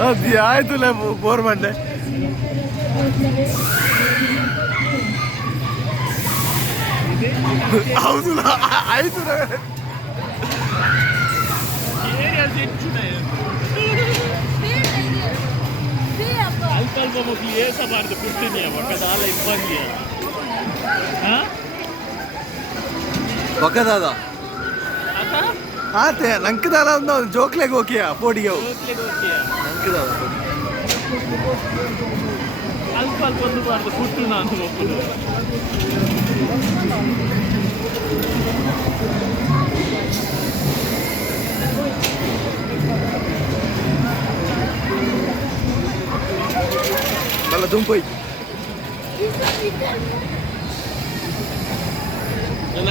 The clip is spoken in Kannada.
ಅದು ಆಯ್ತಲ್ಲ ಬೋರ್ ಮಂಡೆ ಹೌದು ಆಯ್ತು ಅಲ್ಪ ಅಲ್ಪ ಮಕ್ಕಳು ಏಸಬಾರ್ದು ಬಿಡ್ತೀನಿ ಪಕ್ಕದ ಹಾಲ ಇಬ್ಬಂದಿ ಪಕ್ಕದಾದ ಆತೆ ನಂಕದಾಲ ಒಂದು ಜೋಕ್ಲೆಗೆ ಹೋಗಿಯ ಪೋಡಿಗೆ ನಂಕದಾದ ಅಲ್ಪ ಅಲ್ಪ ಒಂದು ಬಾರ್ದು ಕುಟ್ಟು ನಾನು ಒಬ್ಬರು ಬಲ್ಲ ದುಂಪೋಯ್ ನನ್ನ